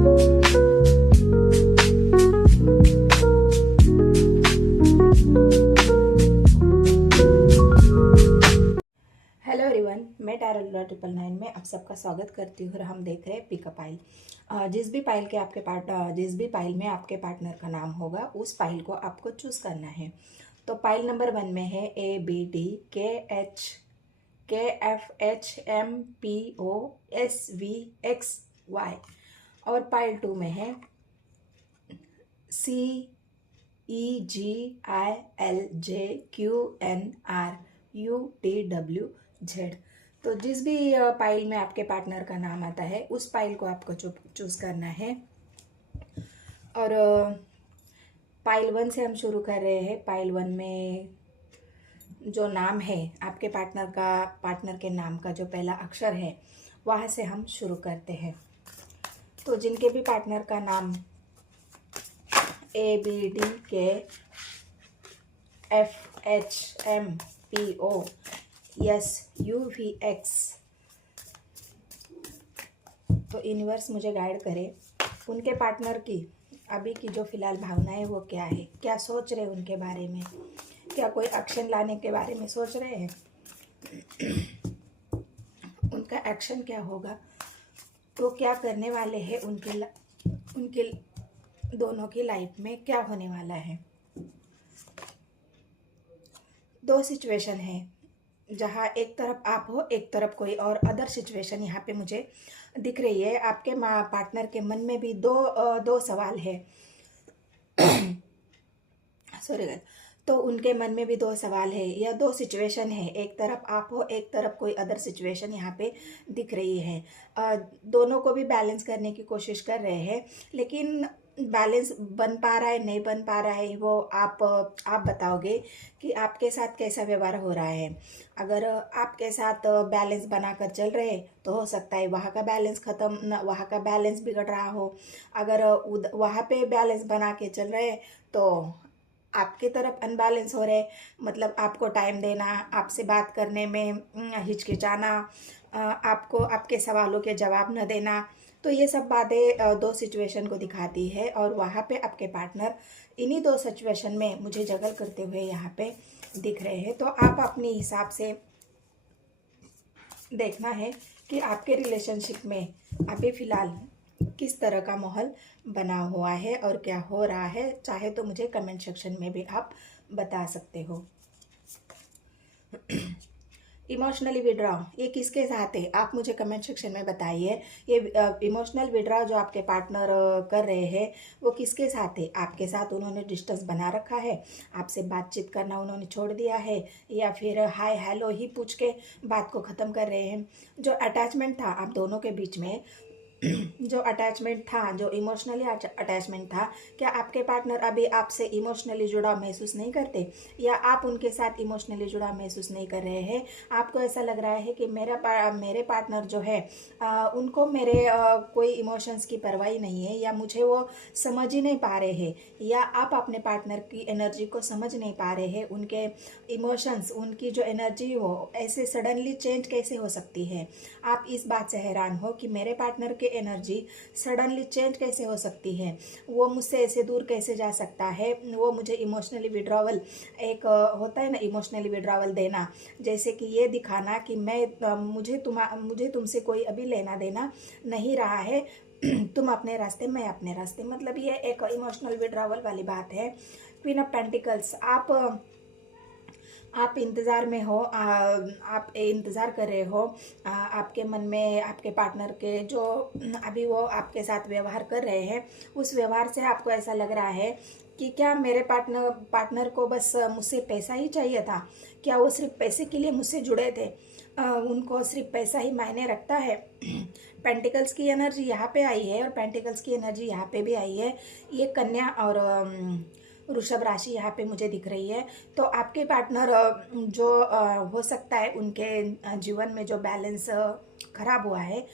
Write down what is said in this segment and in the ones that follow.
Hello everyone, मैं Tyrell 999 में आप सबका स्वागत करती हूँ और हम देख रहे हैं पिकअप पाइल। जिस भी पाइल में आपके पार्टनर का नाम होगा उस पाइल को आपको चूज़ करना है। तो पाइल नंबर 1 में है ABDKFHMPOSVXY और पाइल 2 में है CEGILJQNRUTWZ। तो जिस भी पाइल में आपके पार्टनर का नाम आता है उस पाइल को आपको चूज़ करना है। और पाइल 1 से हम शुरू कर रहे हैं। पाइल 1 में जो नाम है आपके पार्टनर के नाम का जो पहला अक्षर है वहाँ से हम शुरू करते हैं। तो जिनके भी पार्टनर का नाम ABDKFHMPOSVX, तो यूनिवर्स मुझे गाइड करे उनके पार्टनर की अभी की जो फिलहाल भावनाएं वो क्या है, क्या सोच रहे हैं उनके बारे में, क्या कोई एक्शन लाने के बारे में सोच रहे हैं, उनका एक्शन क्या होगा, तो क्या करने वाले हैं, उनके दोनों की लाइफ में क्या होने वाला है। 2 सिचुएशन है जहाँ एक तरफ आप हो, एक तरफ कोई और अदर सिचुएशन यहाँ पे मुझे दिख रही है। आपके पार्टनर के मन में भी दो सवाल है सॉरी गाइस। तो उनके मन में भी 2 सवाल है या 2 सिचुएशन है, एक तरफ आप हो, एक तरफ कोई अदर सिचुएशन यहाँ पे दिख रही है। दोनों को भी बैलेंस करने की कोशिश कर रहे हैं, लेकिन बैलेंस बन पा रहा है नहीं बन पा रहा है वो आप बताओगे कि आपके साथ कैसा व्यवहार हो रहा है। अगर आपके साथ बैलेंस बनाकर चल रहे तो हो सकता है वहाँ का बैलेंस वहाँ का बैलेंस बिगड़ रहा हो। अगर वहाँ पे बैलेंस बना के चल रहे तो आपके तरफ अनबैलेंस हो रहे, मतलब आपको टाइम देना, आपसे बात करने में हिचकिचाना, आपको आपके सवालों के जवाब न देना, तो ये सब बातें 2 सिचुएशन को दिखाती है। और वहाँ पे आपके पार्टनर इन्हीं 2 सिचुएशन में मुझे जगल करते हुए यहाँ पे दिख रहे हैं। तो आप अपने हिसाब से देखना है कि आपके रिलेशनशिप में अभी फ़िलहाल किस तरह का माहौल बना हुआ है और क्या हो रहा है। चाहे तो मुझे कमेंट सेक्शन में भी आप बता सकते हो। इमोशनली विड्रॉ ये किसके साथ है आप मुझे कमेंट सेक्शन में बताइए। ये इमोशनल विड्रॉ जो आपके पार्टनर कर रहे हैं वो किसके साथ है। आपके साथ उन्होंने डिस्टेंस बना रखा है, आपसे बातचीत करना उन्होंने छोड़ दिया है, या फिर हाय हेलो ही पूछ के बात को ख़त्म कर रहे हैं। जो अटैचमेंट था आप दोनों के बीच में, जो अटैचमेंट था, जो इमोशनली अटैचमेंट था, क्या आपके पार्टनर अभी आपसे इमोशनली जुड़ाव महसूस नहीं करते, या आप उनके साथ इमोशनली जुड़ाव महसूस नहीं कर रहे हैं। आपको ऐसा लग रहा है कि मेरे पार्टनर जो है उनको मेरे कोई इमोशंस की परवाह नहीं है, या मुझे वो समझ ही नहीं पा रहे हैं, या आप अपने पार्टनर की एनर्जी को समझ नहीं पा रहे हैं। उनके इमोशंस, उनकी जो एनर्जी हो ऐसे सडनली चेंज कैसे हो सकती है। आप इस बात से हैरान हो कि मेरे पार्टनर के एनर्जी सडनली चेंज कैसे हो सकती है, वो मुझसे ऐसे दूर कैसे जा सकता है। वो मुझे इमोशनली विड्रॉवल, एक होता है ना इमोशनली विड्रॉवल देना, जैसे कि ये दिखाना कि मुझे तुमसे कोई अभी लेना देना नहीं रहा है, तुम अपने रास्ते मैं अपने रास्ते, मतलब ये एक इमोशनल विड्रॉवल वाली बात है। क्वीन ऑफ पेंटिकल्स, आप इंतज़ार में हो, आप इंतज़ार कर रहे हो। आपके मन में आपके पार्टनर के जो अभी वो आपके साथ व्यवहार कर रहे हैं उस व्यवहार से आपको ऐसा लग रहा है कि क्या मेरे पार्टनर को बस मुझसे पैसा ही चाहिए था, क्या वो सिर्फ पैसे के लिए मुझसे जुड़े थे, उनको सिर्फ पैसा ही मायने रखता है। पेंटिकल्स की एनर्जी यहाँ पे आई है और पेंटिकल्स की एनर्जी यहाँ पे भी आई है। ये कन्या और वृषभ राशि यहाँ पे मुझे दिख रही है। तो आपके पार्टनर जो हो सकता है उनके जीवन में जो बैलेंस खराब हुआ है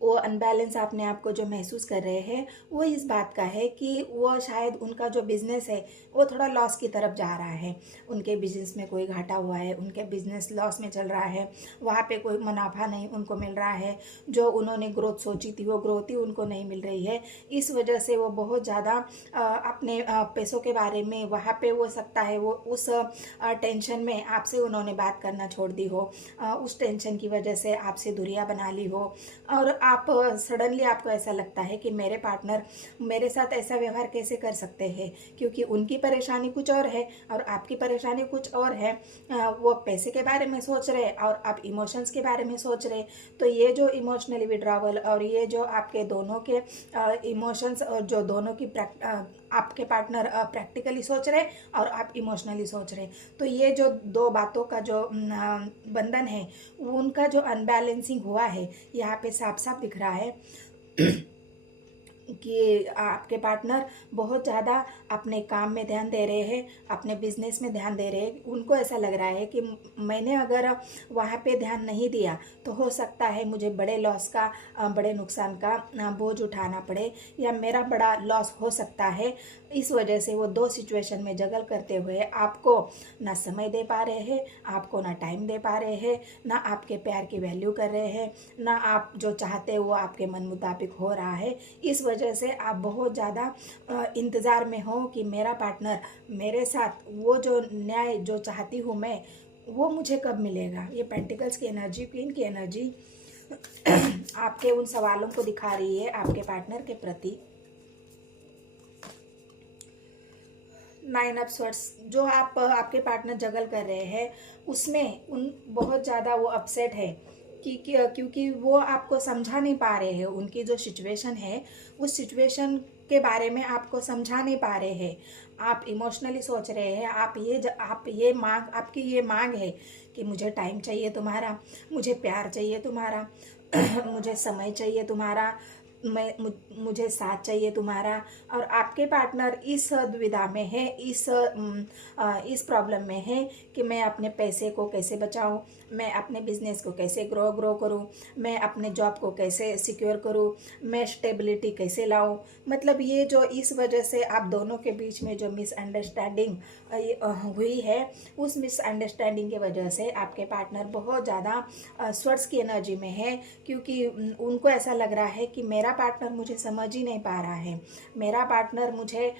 वो अनबैलेंस अपने आप को जो महसूस कर रहे हैं वो इस बात का है कि वो शायद उनका जो बिज़नेस है वो थोड़ा लॉस की तरफ जा रहा है। उनके बिज़नेस में कोई घाटा हुआ है, उनके बिज़नेस लॉस में चल रहा है, वहाँ पे कोई मुनाफा नहीं उनको मिल रहा है, जो उन्होंने ग्रोथ सोची थी वो ग्रोथ ही उनको नहीं मिल रही है। इस वजह से वो बहुत ज़्यादा अपने पैसों के बारे में वहाँ पे हो सकता है वो उस टेंशन में आपसे उन्होंने बात करना छोड़ दी हो, उस टेंशन की वजह से आपसे दूरियां बना ली हो, और आप सडनली आपको ऐसा लगता है कि मेरे पार्टनर मेरे साथ ऐसा व्यवहार कैसे कर सकते हैं, क्योंकि उनकी परेशानी कुछ और है और आपकी परेशानी कुछ और है। वो पैसे के बारे में सोच रहे और आप इमोशंस के बारे में सोच रहे। तो ये जो इमोशनली विड्रावल और ये जो आपके दोनों के इमोशंस और जो दोनों की आपके पार्टनर प्रैक्टिकली सोच रहे और आप इमोशनली सोच रहे, तो ये जो दो बातों का जो बंधन है उनका जो अनबैलेंसिंग हुआ है यहाँ पे साफ साफ दिख रहा है कि आपके पार्टनर बहुत ज़्यादा अपने काम में ध्यान दे रहे हैं, अपने बिजनेस में ध्यान दे रहे हैं। उनको ऐसा लग रहा है कि मैंने अगर वहाँ पे ध्यान नहीं दिया तो हो सकता है मुझे बड़े लॉस का बड़े नुकसान का बोझ उठाना पड़े या मेरा बड़ा लॉस हो सकता है। इस वजह से वो दो सिचुएशन में जगल करते हुए आपको ना समय दे पा रहे हैं, आपको ना टाइम दे पा रहे हैं, ना आपके प्यार की वैल्यू कर रहे हैं, ना आप जो चाहते हो वो आपके मन मुताबिक हो रहा है। इस वजह से आप बहुत ज़्यादा इंतज़ार में हो कि मेरा पार्टनर मेरे साथ वो जो न्याय जो चाहती हूँ मैं वो मुझे कब मिलेगा। ये पेंटिकल्स की एनर्जी, क्वीन की एनर्जी आपके उन सवालों को दिखा रही है आपके पार्टनर के प्रति। 9 ऑफ स्वॉर्ड्स जो आपके पार्टनर जगल कर रहे हैं उसमें उन बहुत ज़्यादा वो अपसेट है क्योंकि वो आपको समझा नहीं पा रहे हैं। उनकी जो सिचुएशन है उस सिचुएशन के बारे में आपको समझा नहीं पा रहे हैं। आप इमोशनली सोच रहे हैं, आपकी ये मांग है कि मुझे टाइम चाहिए तुम्हारा, मुझे प्यार चाहिए तुम्हारा मुझे समय चाहिए तुम्हारा, मुझे साथ चाहिए तुम्हारा। और आपके पार्टनर इस दुविधा में है, इस प्रॉब्लम में है कि मैं अपने पैसे को कैसे बचाऊं, मैं अपने बिजनेस को कैसे ग्रो करूं, मैं अपने जॉब को कैसे सिक्योर करूं, मैं स्टेबिलिटी कैसे लाऊं। मतलब ये जो इस वजह से आप दोनों के बीच में जो मिसअंडरस्टैंडिंग हुई है उस मिसअंडरस्टैंडिंग की वजह से आपके पार्टनर बहुत ज़्यादा स्वर्स की एनर्जी में है, क्योंकि उनको ऐसा लग रहा है कि मेरा पार्टनर मुझे समझ ही नहीं पा रहा है, मेरा पार्टनर मुझे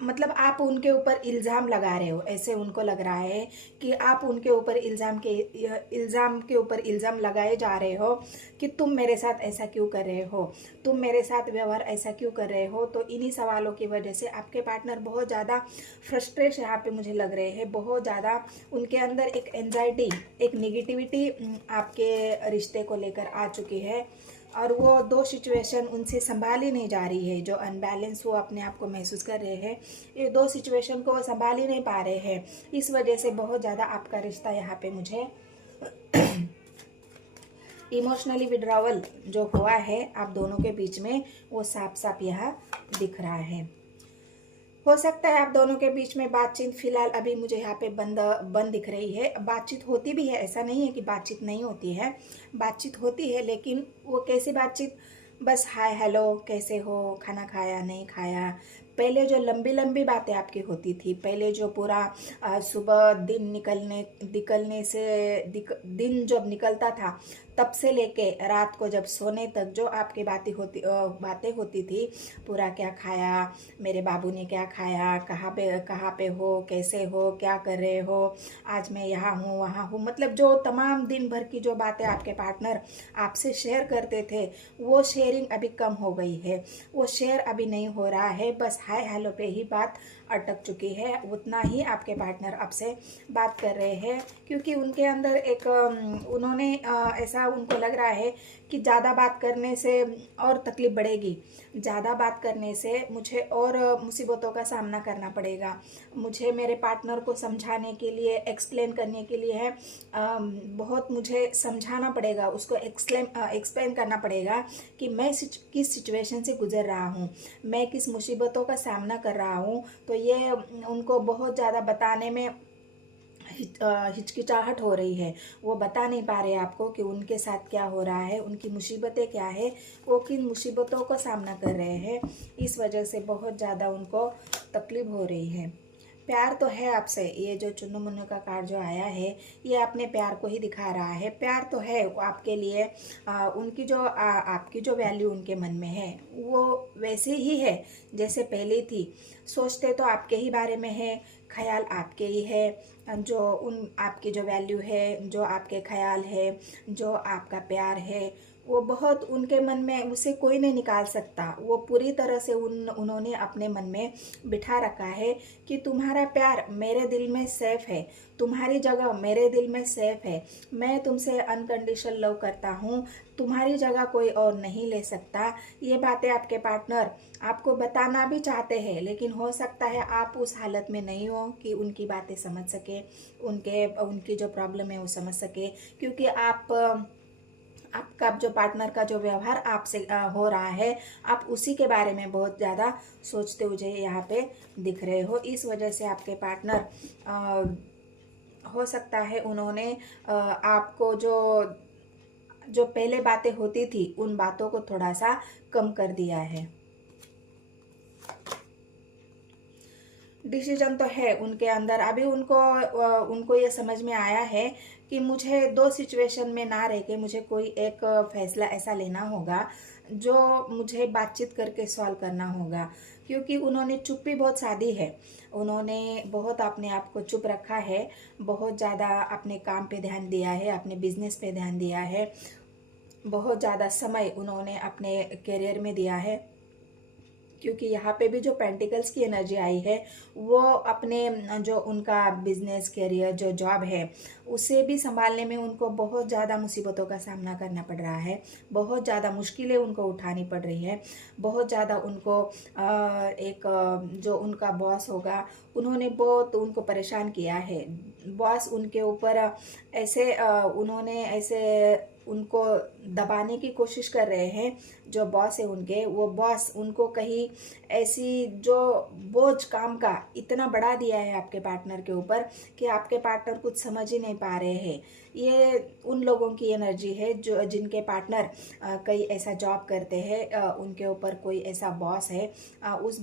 मतलब आप उनके ऊपर इल्ज़ाम लगा रहे हो। ऐसे उनको लग रहा है कि आप उनके ऊपर इल्ज़ाम के ऊपर इल्ज़ाम लगाए जा रहे हो कि तुम मेरे साथ ऐसा क्यों कर रहे हो, तुम मेरे साथ व्यवहार ऐसा क्यों कर रहे हो। तो इन्हीं सवालों की वजह से आपके पार्टनर बहुत ज़्यादा फ्रस्ट्रेशन यहाँ पे मुझे लग रहे हैं, बहुत ज़्यादा उनके अंदर एक एंजाइटी, एक नेगेटिविटी आपके रिश्ते को लेकर आ चुकी है और वो दो सिचुएशन उनसे संभाली नहीं जा रही है। जो अनबैलेंस वो अपने आप को महसूस कर रहे हैं, ये दो सिचुएशन को वो संभाल ही नहीं पा रहे हैं। इस वजह से बहुत ज़्यादा आपका रिश्ता यहाँ पे मुझे इमोशनली विड्रावल जो हुआ है आप दोनों के बीच में वो साफ साफ यहाँ दिख रहा है। हो सकता है आप दोनों के बीच में बातचीत फिलहाल अभी मुझे यहाँ पे बंद दिख रही है। बातचीत होती भी है, ऐसा नहीं है कि बातचीत नहीं होती है, बातचीत होती है, लेकिन वो कैसी बातचीत, बस हाय हेलो कैसे हो, खाना खाया नहीं खाया। पहले जो लंबी लंबी बातें आपकी होती थी, पहले जो पूरा सुबह दिन निकलने से दिन जब निकलता था तब से लेके रात को जब सोने तक जो आपकी बातें होती थी, पूरा क्या खाया, मेरे बाबू ने क्या खाया, कहाँ पे हो, कैसे हो, क्या कर रहे हो, आज मैं यहाँ हूँ वहाँ हूँ, मतलब जो तमाम दिन भर की जो बातें आपके पार्टनर आपसे शेयर करते थे वो शेयरिंग अभी कम हो गई है, वो शेयर अभी नहीं हो रहा है। बस हाय हेलो पे ही बात अटक चुकी है। उतना ही आपके पार्टनर आपसे बात कर रहे हैं क्योंकि उनके अंदर एक उन्होंने ऐसा उनको लग रहा है कि ज़्यादा बात करने से और तकलीफ बढ़ेगी, ज़्यादा बात करने से मुझे और मुसीबतों का सामना करना पड़ेगा, मुझे मेरे पार्टनर को समझाने के लिए एक्सप्लेन करने के लिए है बहुत मुझे समझाना पड़ेगा, उसको एक्सप्लेन करना पड़ेगा कि मैं किस सिचुएशन से गुजर रहा हूँ, मैं किस मुसीबतों का सामना कर रहा हूँ। तो ये उनको बहुत ज़्यादा बताने में हिचकिचाहट हो रही है। वो बता नहीं पा रहे आपको कि उनके साथ क्या हो रहा है, उनकी मुसीबतें क्या है, वो किन मुसीबतों का सामना कर रहे हैं। इस वजह से बहुत ज़्यादा उनको तकलीफ हो रही है। प्यार तो है आपसे, ये जो चुन्नू मुन्नू का कार्ड जो आया है ये अपने प्यार को ही दिखा रहा है। प्यार तो है वो आपके लिए। उनकी जो आपकी जो वैल्यू उनके मन में है वो वैसे ही है जैसे पहले थी। सोचते तो आपके ही बारे में है, ख्याल आपके ही है। जो उन आपकी जो वैल्यू है, जो आपके ख्याल है, जो आपका प्यार है, वो बहुत उनके मन में, उसे कोई नहीं निकाल सकता। वो पूरी तरह से उन्होंने अपने मन में बिठा रखा है कि तुम्हारा प्यार मेरे दिल में सेफ है, तुम्हारी जगह मेरे दिल में सेफ है। मैं तुमसे अनकंडीशनल लव करता हूँ, तुम्हारी जगह कोई और नहीं ले सकता। ये बातें आपके पार्टनर आपको बताना भी चाहते हैं, लेकिन हो सकता है आप उस हालत में नहीं हो कि उनकी बातें समझ सके, उनकी जो प्रॉब्लम है वो समझ सके। क्योंकि आपका जो पार्टनर का जो व्यवहार आपसे हो रहा है, आप उसी के बारे में बहुत ज़्यादा सोचते हुए यहाँ पे दिख रहे हो। इस वजह से आपके पार्टनर हो सकता है उन्होंने आपको जो जो पहले बातें होती थी उन बातों को थोड़ा सा कम कर दिया है। डिसीजन तो है उनके अंदर। अभी उनको ये समझ में आया है कि मुझे दो सिचुएशन में ना रह के मुझे कोई एक फैसला ऐसा लेना होगा जो मुझे बातचीत करके सॉल्व करना होगा। क्योंकि उन्होंने चुप्पी बहुत साधी है, उन्होंने बहुत अपने आप को चुप रखा है, बहुत ज़्यादा अपने काम पे ध्यान दिया है, अपने बिजनेस पे ध्यान दिया है, बहुत ज़्यादा समय उन्होंने अपने करियर में दिया है। क्योंकि यहाँ पे भी जो पेंटिकल्स की एनर्जी आई है वो अपने जो उनका बिजनेस करियर जो जॉब है उसे भी संभालने में उनको बहुत ज़्यादा मुसीबतों का सामना करना पड़ रहा है, बहुत ज़्यादा मुश्किलें उनको उठानी पड़ रही है, बहुत ज़्यादा उनको जो उनका बॉस होगा उन्होंने बहुत उनको परेशान किया है। बॉस उनके ऊपर ऐसे उन्होंने ऐसे उनको दबाने की कोशिश कर रहे हैं। जो बॉस है उनके, वो बॉस उनको कहीं ऐसी जो बोझ काम का इतना बढ़ा दिया है आपके पार्टनर के ऊपर कि आपके पार्टनर कुछ समझ ही नहीं पा रहे हैं। ये उन लोगों की एनर्जी है जो जिनके पार्टनर कई ऐसा जॉब करते हैं, उनके ऊपर कोई ऐसा बॉस है, उस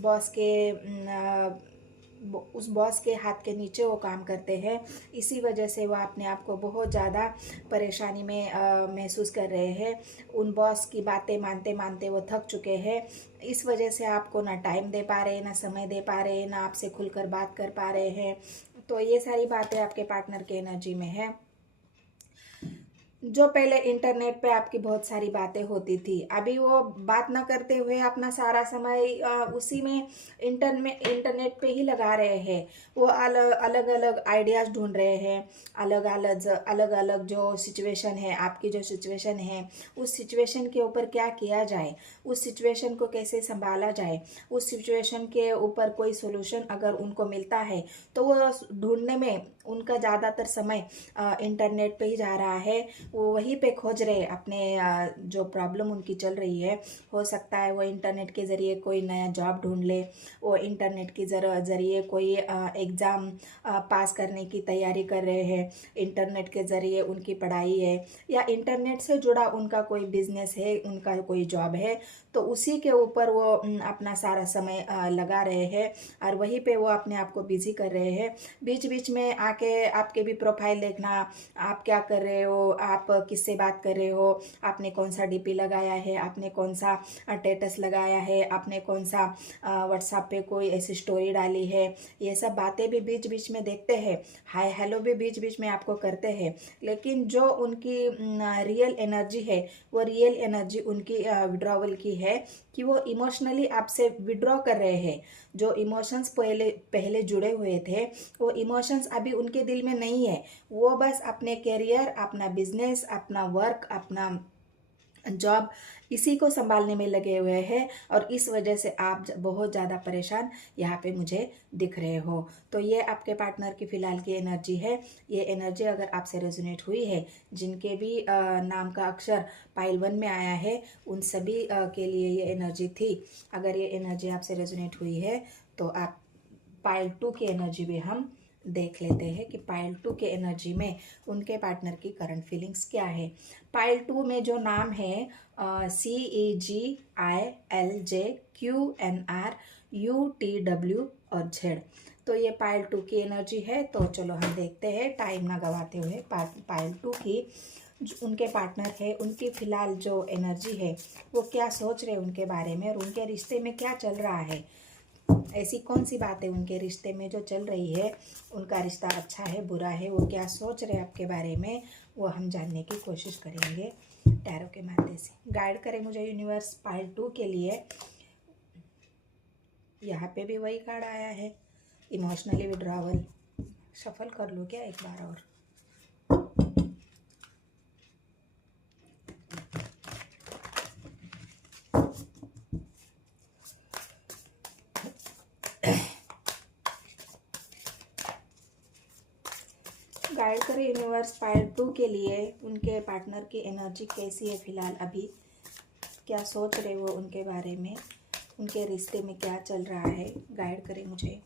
बॉस के हाथ के नीचे वो काम करते हैं। इसी वजह से वो अपने आप को बहुत ज़्यादा परेशानी में महसूस कर रहे हैं। उन बॉस की बातें मानते मानते वो थक चुके हैं। इस वजह से आपको ना टाइम दे पा रहे, ना समय दे पा रहे, ना आपसे खुलकर बात कर पा रहे हैं। तो ये सारी बातें आपके पार्टनर के एनर्जी में है। जो पहले इंटरनेट पे आपकी बहुत सारी बातें होती थी, अभी वो बात ना करते हुए अपना सारा समय उसी में इंटरनेट पे ही लगा रहे हैं। वो अलग अलग आइडियाज़ ढूंढ रहे हैं, अलग अलग जो सिचुएशन है, आपकी जो सिचुएशन है उस सिचुएशन के ऊपर क्या किया जाए, उस सिचुएशन को कैसे संभाला जाए, उस सिचुएशन के ऊपर कोई सोल्यूशन अगर उनको मिलता है तो वो ढूंढने में उनका ज़्यादातर समय इंटरनेट पे ही जा रहा है। वो वहीं पे खोज रहे अपने जो प्रॉब्लम उनकी चल रही है। हो सकता है वो इंटरनेट के ज़रिए कोई नया जॉब ढूंढ ले, वो इंटरनेट के ज़रिए कोई एग्ज़ाम पास करने की तैयारी कर रहे हैं, इंटरनेट के ज़रिए उनकी पढ़ाई है, या इंटरनेट से जुड़ा उनका कोई बिजनेस है, उनका कोई जॉब है, तो उसी के ऊपर वो अपना सारा समय लगा रहे हैं और वहीं पे वो अपने आप को बिजी कर रहे हैं। बीच बीच में आके आपके भी प्रोफाइल देखना, आप क्या कर रहे हो, आप किससे बात कर रहे हो, आपने कौन सा डीपी लगाया है, आपने कौन सा स्टेटस लगाया है, आपने कौन सा व्हाट्सएप पे कोई ऐसी स्टोरी डाली है, ये सब बातें भी बीच बीच में देखते हैं। हाय हेलो भी बीच बीच में आपको करते हैं। लेकिन जो उनकी रियल एनर्जी है वो रियल एनर्जी उनकी विड्रॉवल की है कि वो इमोशनली आपसे विड्रॉ कर रहे हैं। जो इमोशंस पहले जुड़े हुए थे वो इमोशंस अभी उनके दिल में नहीं है। वो बस अपने करियर, अपना बिजनेस, अपना वर्क, अपना जॉब, इसी को संभालने में लगे हुए हैं और इस वजह से आप बहुत ज़्यादा परेशान यहाँ पे मुझे दिख रहे हो। तो ये आपके पार्टनर की फ़िलहाल की एनर्जी है। ये एनर्जी अगर आपसे रेजोनेट हुई है, जिनके भी नाम का अक्षर पाइल 1 में आया है, उन सभी के लिए ये एनर्जी थी। अगर ये एनर्जी आपसे रेजोनेट हुई है तो आप पाइल 2 की एनर्जी भी हम देख लेते हैं कि पाइल 2 के एनर्जी में उनके पार्टनर की करंट फीलिंग्स क्या है। पाइल 2 में जो नाम है CEGILJQNRUTW और Z, तो ये पाइल 2 की एनर्जी है। तो चलो हम देखते हैं टाइम ना गवाते हुए पाइल 2 की उनके पार्टनर है, उनकी फ़िलहाल जो एनर्जी है वो क्या सोच रहे हैं उनके बारे में, और उनके रिश्ते में क्या चल रहा है। ऐसी कौन सी बात है उनके रिश्ते में जो चल रही है, उनका रिश्ता अच्छा है बुरा है, वो क्या सोच रहे हैं आपके बारे में, वो हम जानने की कोशिश करेंगे टैरो के माध्यम से। गाइड करें मुझे यूनिवर्स पाइल 2 के लिए। यहाँ पे भी वही कार्ड आया है, इमोशनली विड्रॉवल। शफल कर लो क्या एक बार और। गाइड करें यूनिवर्स पाइल 2 के लिए, उनके पार्टनर की एनर्जी कैसी है फिलहाल अभी, क्या सोच रहे वो उनके बारे में, उनके रिश्ते में क्या चल रहा है। गाइड करें मुझे।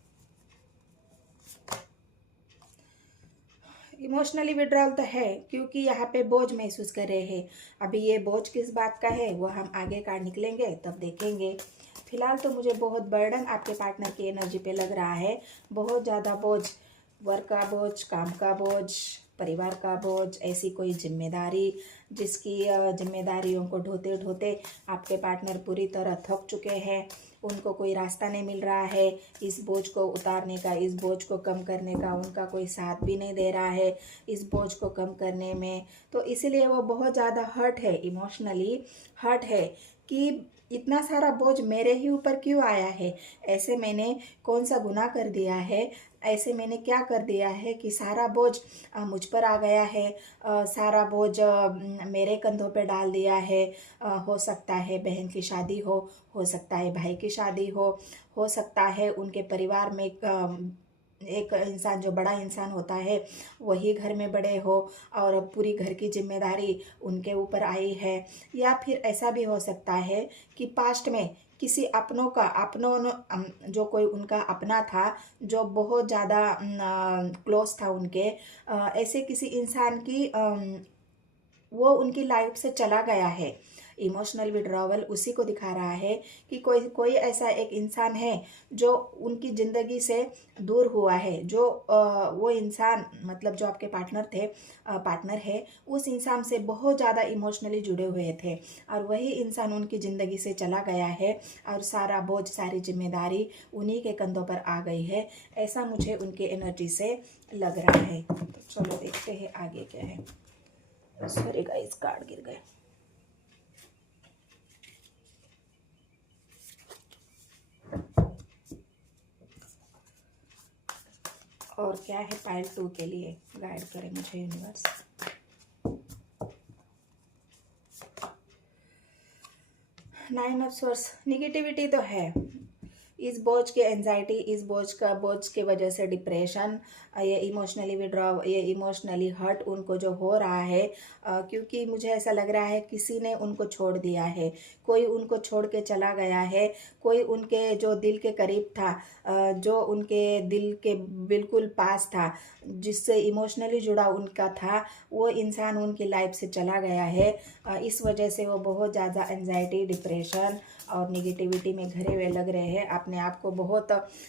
इमोशनली विड्रॉल तो है, क्योंकि यहाँ पे बोझ महसूस कर रहे हैं। अभी ये बोझ किस बात का है वो हम आगे कार्ड निकलेंगे तब देखेंगे। फिलहाल तो मुझे बहुत बर्डन आपके पार्टनर की एनर्जी पे लग रहा है, बहुत ज़्यादा बोझ, वर्क का बोझ, काम का बोझ, परिवार का बोझ, ऐसी कोई जिम्मेदारी जिसकी जिम्मेदारियों को ढोते ढोते आपके पार्टनर पूरी तरह थक चुके हैं। उनको कोई रास्ता नहीं मिल रहा है इस बोझ को उतारने का, इस बोझ को कम करने का, उनका कोई साथ भी नहीं दे रहा है इस बोझ को कम करने में। तो इसीलिए वो बहुत ज़्यादा हर्ट है, इमोशनली हर्ट है कि इतना सारा बोझ मेरे ही ऊपर क्यों आया है, ऐसे मैंने कौन सा गुनाह कर दिया है, ऐसे मैंने क्या कर दिया है कि सारा बोझ मुझ पर आ गया है, सारा बोझ मेरे कंधों पे डाल दिया है। हो सकता है बहन की शादी हो सकता है भाई की शादी हो सकता है उनके परिवार में एक इंसान जो बड़ा इंसान होता है वही घर में बड़े हो और पूरी घर की जिम्मेदारी उनके ऊपर आई है। या फिर ऐसा भी हो सकता है कि पास्ट में किसी अपनों जो कोई उनका अपना था जो बहुत ज़्यादा क्लोज था उनके, ऐसे किसी इंसान की वो उनकी लाइफ से चला गया है। इमोशनल विड्रॉवल उसी को दिखा रहा है कि कोई कोई ऐसा एक इंसान है जो उनकी ज़िंदगी से दूर हुआ है, जो वो इंसान मतलब जो आपके पार्टनर है उस इंसान से बहुत ज़्यादा इमोशनली जुड़े हुए थे और वही इंसान उनकी ज़िंदगी से चला गया है और सारा बोझ सारी जिम्मेदारी उन्हीं के कंधों पर आ गई है, ऐसा मुझे उनके एनर्जी से लग रहा है। तो चलो देखते हैं आगे क्या है। सॉरी गाइस, कार्ड गिर गए। और क्या है पाइल 2 के लिए, गाइड करें मुझे universe. Nine of source, negativity तो है, इस बोझ के एंजाइटी, इस बोझ के वजह से डिप्रेशन, ये इमोशनली विड्रॉ, ये इमोशनली हर्ट उनको जो हो रहा है, क्योंकि मुझे ऐसा लग रहा है किसी ने उनको छोड़ दिया है, कोई उनको छोड़ के चला गया है, कोई उनके जो दिल के करीब था, जो उनके दिल के बिल्कुल पास था, जिससे इमोशनली जुड़ा उनका था, वो इंसान उनकी लाइफ से चला गया है। इस वजह से वो बहुत ज़्यादा एंजाइटी, डिप्रेशन और निगेटिविटी में घिरे हुए लग रहे हैं, अपने आप को बहुत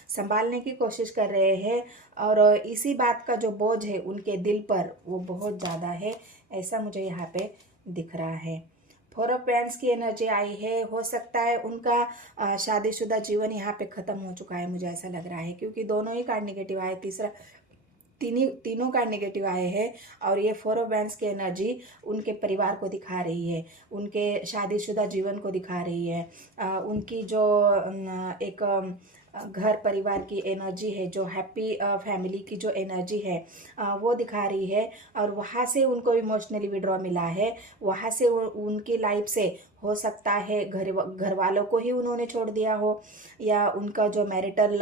संभालने की कोशिश कर रहे हैं और इसी बात का जो बोझ है उनके दिल पर वो बहुत ज़्यादा है, ऐसा मुझे यहाँ पे दिख रहा है। 4 ऑफ वैंड्स की एनर्जी आई है, हो सकता है उनका शादीशुदा जीवन यहाँ पे ख़त्म हो चुका है, मुझे ऐसा लग रहा है, क्योंकि दोनों ही कार्ड नेगेटिव आए, तीनों कार्ड नेगेटिव आए हैं और ये 4 ऑफ वैंड्स की एनर्जी उनके परिवार को दिखा रही है, उनके शादीशुदा जीवन को दिखा रही है, उनकी जो एक घर परिवार की एनर्जी है, जो हैप्पी फैमिली की जो एनर्जी है वो दिखा रही है और वहाँ से उनको इमोशनली विड्रॉ मिला है, वहाँ से उनकी लाइफ से हो सकता है घर वालों को ही उन्होंने छोड़ दिया हो, या उनका जो मैरिटल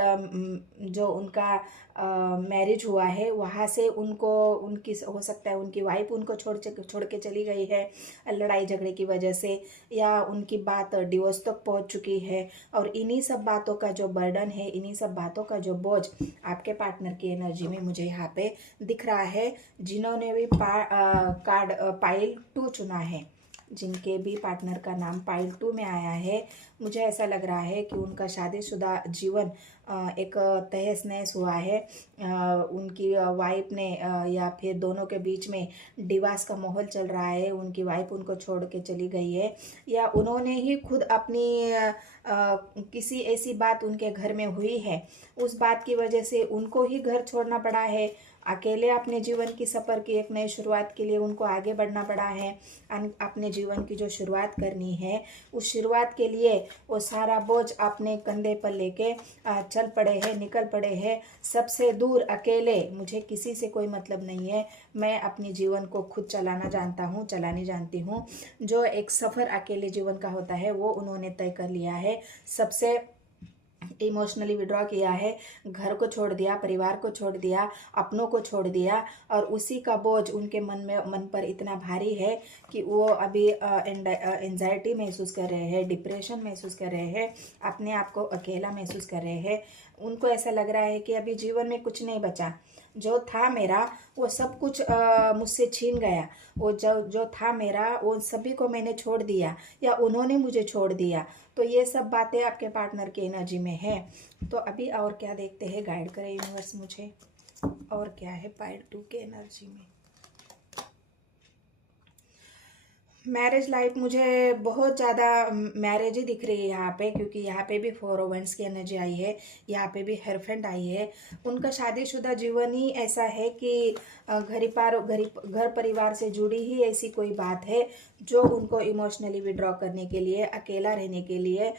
जो उनका मैरिज हुआ है वहाँ से उनको उनकी हो सकता है उनकी वाइफ उनको छोड़ के चली गई है लड़ाई झगड़े की वजह से, या उनकी बात डिवोर्स तक पहुँच चुकी है। और इन्हीं सब बातों का जो बर्डन है, इन्हीं सब बातों का जो बोझ आपके पार्टनर की एनर्जी में मुझे यहाँ पे दिख रहा है। जिन्होंने भी कार्ड पाइल 2 चुना है, जिनके भी पार्टनर का नाम पाइल 2 में आया है, मुझे ऐसा लग रहा है कि उनका शादीशुदा जीवन एक तहस नहस हुआ है। उनकी वाइफ ने या फिर दोनों के बीच में डिवोर्स का माहौल चल रहा है। उनकी वाइफ उनको छोड़ के चली गई है, या उन्होंने ही खुद अपनी किसी ऐसी बात उनके घर में हुई है, उस बात की वजह से उनको ही घर छोड़ना पड़ा है। अकेले अपने जीवन की सफ़र की एक नई शुरुआत के लिए उनको आगे बढ़ना पड़ा है। अपने जीवन की जो शुरुआत करनी है, उस शुरुआत के लिए वो सारा बोझ अपने कंधे पर लेके चल पड़े हैं, निकल पड़े हैं सबसे दूर अकेले। मुझे किसी से कोई मतलब नहीं है, मैं अपने जीवन को खुद चलाना जानता हूँ, चलानी जानती हूँ। जो एक सफ़र अकेले जीवन का होता है वो उन्होंने तय कर लिया है। सबसे इमोशनली विड्रॉ किया है, घर को छोड़ दिया, परिवार को छोड़ दिया, अपनों को छोड़ दिया, और उसी का बोझ उनके मन पर इतना भारी है कि वो अभी एंजाइटी महसूस कर रहे हैं, डिप्रेशन महसूस कर रहे हैं, अपने आप को अकेला महसूस कर रहे हैं। उनको ऐसा लग रहा है कि अभी जीवन में कुछ नहीं बचा, जो था मेरा वो सब कुछ मुझसे छीन गया। वो जो था मेरा वो सभी को मैंने छोड़ दिया, या उन्होंने मुझे छोड़ दिया। तो ये सब बातें आपके पार्टनर की एनर्जी में है। तो अभी और क्या देखते हैं, गाइड करे यूनिवर्स मुझे, और क्या है पाइल 2 के एनर्जी में। मैरिज लाइफ मुझे बहुत ज़्यादा मैरिज ही दिख रही है यहाँ पे, क्योंकि यहाँ पे भी 4 ओवेंट्स की एनर्जी आई है, यहाँ पे भी हेरफेंट आई है। उनका शादीशुदा जीवन ही ऐसा है कि घर परिवार से जुड़ी ही ऐसी कोई बात है जो उनको इमोशनली विड्रॉ करने के लिए, अकेला रहने के लिए,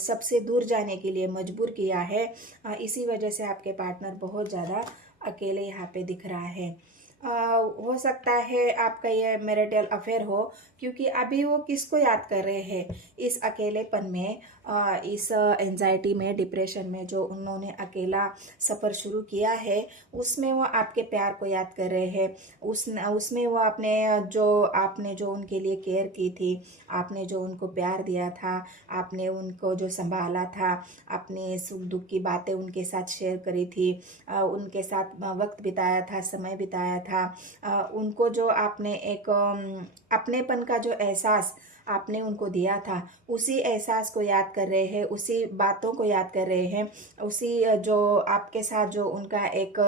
सबसे दूर जाने के लिए मजबूर किया है। इसी वजह से आपके पार्टनर बहुत ज़्यादा अकेले यहाँ पे दिख रहा है। हो सकता है आपका ये मैरिटल अफेयर हो, क्योंकि अभी वो किसको याद कर रहे हैं इस अकेलेपन में, इस एंजाइटी में, डिप्रेशन में जो उन्होंने अकेला सफ़र शुरू किया है, उसमें वो आपके प्यार को याद कर रहे हैं। उसमें वो आपने जो उनके लिए केयर की थी, आपने जो उनको प्यार दिया था, आपने उनको जो संभाला था, अपने सुख दुख की बातें उनके साथ शेयर करी थी, उनके साथ वक्त बिताया था, समय बिताया था, उनको जो आपने एक अपनेपन का जो एहसास आपने उनको दिया था, उसी एहसास को याद कर रहे हैं, उसी बातों को याद कर रहे हैं, उसी जो आपके साथ जो उनका एक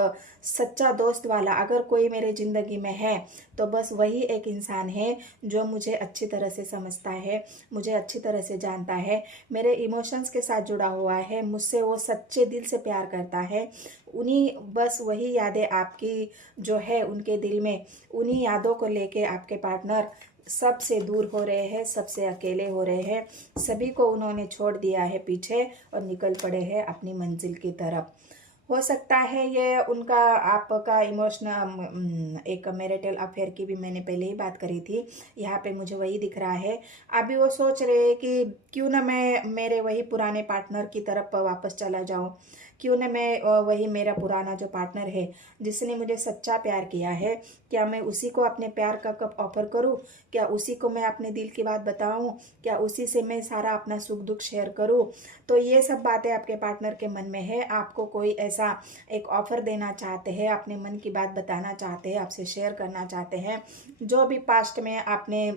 सच्चा दोस्त वाला अगर कोई मेरे ज़िंदगी में है तो बस वही एक इंसान है जो मुझे अच्छी तरह से समझता है, मुझे अच्छी तरह से जानता है, मेरे इमोशंस के साथ जुड़ा हुआ है, मुझसे वो सच्चे दिल से प्यार करता है। बस वही यादें आपकी जो है उनके दिल में, उन्हीं यादों को लेके आपके पार्टनर सबसे दूर हो रहे हैं, सबसे अकेले हो रहे हैं, सभी को उन्होंने छोड़ दिया है पीछे और निकल पड़े हैं अपनी मंजिल की तरफ। हो सकता है ये उनका आपका इमोशनल एक मैरिटल अफेयर की भी मैंने पहले ही बात करी थी, यहाँ पे मुझे वही दिख रहा है। अभी वो सोच रहे हैं कि क्यों ना मैं मेरे वही पुराने पार्टनर की तरफ वापस चला जाऊँ, क्यों ना मैं वही मेरा पुराना जो पार्टनर है जिसने मुझे सच्चा प्यार किया है, क्या मैं उसी को अपने प्यार का कप ऑफर करूं, क्या उसी को मैं अपने दिल की बात बताऊं, क्या उसी से मैं सारा अपना सुख दुख शेयर करूं। तो ये सब बातें आपके पार्टनर के मन में है, आपको कोई ऐसा एक ऑफर देना चाहते हैं, अपने मन की बात बताना चाहते हैं, आपसे शेयर करना चाहते हैं। जो भी पास्ट में आपने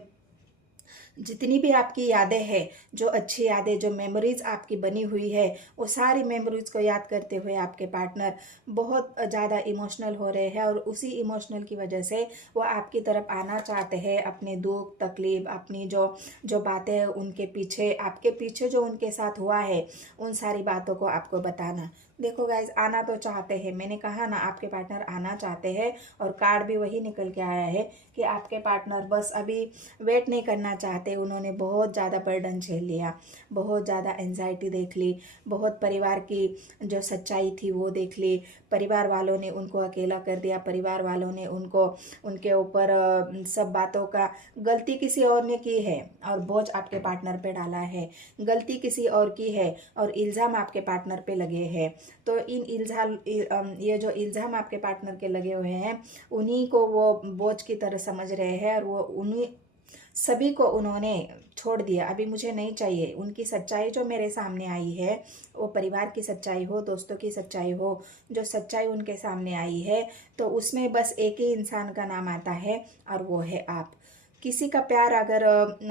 जितनी भी आपकी यादें हैं, जो अच्छी यादें, जो मेमोरीज आपकी बनी हुई है, वो सारी मेमोरीज को याद करते हुए आपके पार्टनर बहुत ज़्यादा इमोशनल हो रहे हैं, और उसी इमोशनल की वजह से वो आपकी तरफ आना चाहते हैं। अपने दुख तकलीफ, अपनी जो जो बातें उनके पीछे, आपके पीछे जो उनके साथ हुआ है, उन सारी बातों को आपको बताना। देखो गाइज, आना तो चाहते हैं, मैंने कहा ना आपके पार्टनर आना चाहते हैं, और कार्ड भी वही निकल के आया है कि आपके पार्टनर बस अभी वेट नहीं करना चाहते। उन्होंने बहुत ज़्यादा बर्डन झेल लिया, बहुत ज़्यादा एंजाइटी देख ली, बहुत परिवार की जो सच्चाई थी वो देख ली, परिवार वालों ने उनको अकेला कर दिया, परिवार वालों ने उनके ऊपर सब बातों का गलती किसी और ने की है और बोझ आपके पार्टनर पे डाला है, गलती किसी और की है और इल्ज़ाम आपके पार्टनर पे लगे हैं। तो ये जो इल्ज़ाम आपके पार्टनर के लगे हुए हैं, उन्हीं को वो बोझ की तरह समझ रहे हैं, और वो उन्हीं सभी को उन्होंने छोड़ दिया। अभी मुझे नहीं चाहिए। उनकी सच्चाई जो मेरे सामने आई है, वो परिवार की सच्चाई हो, दोस्तों की सच्चाई हो, जो सच्चाई उनके सामने आई है, तो उसमें बस एक ही इंसान का नाम आता है, और वो है आप। किसी का प्यार अगर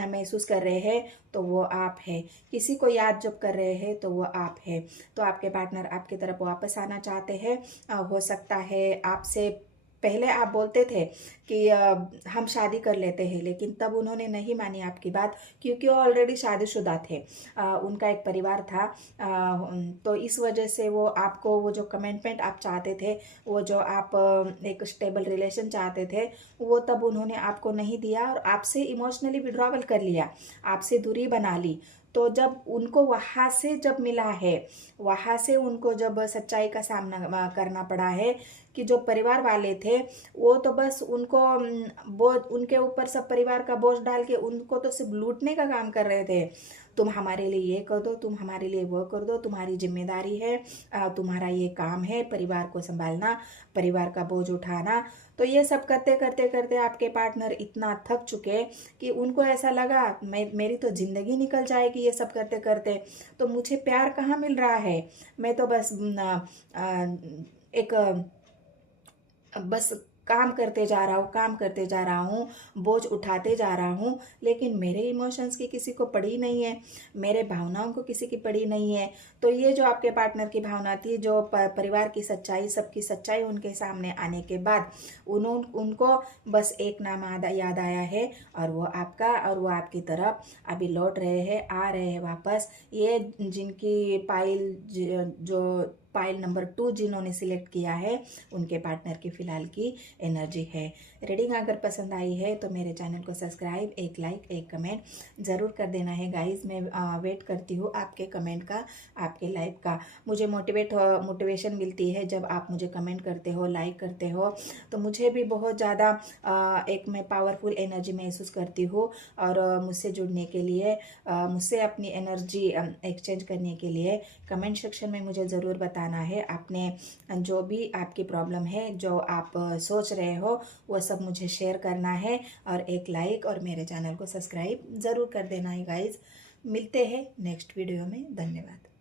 महसूस कर रहे हैं तो वो आप है। किसी को याद जब कर रहे हैं तो वो आप है। तो आपके पार्टनर आपकी तरफ वापस आना चाहते हैं। हो सकता है आपसे पहले आप बोलते थे कि हम शादी कर लेते हैं, लेकिन तब उन्होंने नहीं मानी आपकी बात, क्योंकि वो ऑलरेडी शादीशुदा थे। उनका एक परिवार था। तो इस वजह से वो आपको वो जो कमिटमेंट आप चाहते थे, वो जो आप एक स्टेबल रिलेशन चाहते थे, वो तब उन्होंने आपको नहीं दिया, और आपसे इमोशनली विड्रॉवल कर लिया, आपसे दूरी बना ली। तो जब उनको वहाँ से जब मिला है, वहाँ से उनको जब सच्चाई का सामना करना पड़ा है कि जो परिवार वाले थे, वो तो बस उनको बोझ, उनके ऊपर सब परिवार का बोझ डाल के उनको तो सिर्फ लूटने का काम कर रहे थे। तुम हमारे लिए ये कर दो, तुम हमारे लिए वो कर दो, तुम्हारी जिम्मेदारी है, तुम्हारा ये काम है परिवार को संभालना, परिवार का बोझ उठाना। तो ये सब करते करते करते आपके पार्टनर इतना थक चुके कि उनको ऐसा लगा मेरी तो ज़िंदगी निकल जाएगी ये सब करते करते, तो मुझे प्यार कहाँ मिल रहा है। मैं तो बस एक बस काम करते जा रहा हूँ, काम करते जा रहा हूँ, बोझ उठाते जा रहा हूँ, लेकिन मेरे इमोशंस की किसी को पड़ी नहीं है, मेरे भावनाओं को किसी की पड़ी नहीं है। तो ये जो आपके पार्टनर की भावना थी, जो परिवार की सच्चाई, सबकी सच्चाई उनके सामने आने के बाद उनको बस एक नाम याद आया है, और वो आपका, और वो आपकी तरफ अभी लौट रहे हैं, आ रहे हैं वापस। ये जिनकी जो पाइल नंबर 2 जिन्होंने सिलेक्ट किया है, उनके पार्टनर की फ़िलहाल की एनर्जी है। रीडिंग अगर पसंद आई है तो मेरे चैनल को सब्सक्राइब, एक लाइक, एक कमेंट ज़रूर कर देना है गाइस। मैं वेट करती हूँ आपके कमेंट का, आपके लाइक का। मुझे मोटिवेशन मिलती है जब आप मुझे कमेंट करते हो, लाइक करते हो, तो मुझे भी बहुत ज़्यादा एक मैं पावरफुल एनर्जी महसूस करती हूँ। और मुझसे जुड़ने के लिए, मुझसे अपनी एनर्जी एक्सचेंज करने के लिए कमेंट सेक्शन में मुझे ज़रूर बताना है। आपने जो भी आपकी प्रॉब्लम है, जो आप सोच रहे हो, वो सब मुझे शेयर करना है, और एक लाइक और मेरे चैनल को सब्सक्राइब ज़रूर कर देना है गाइज़। मिलते हैं नेक्स्ट वीडियो में। धन्यवाद।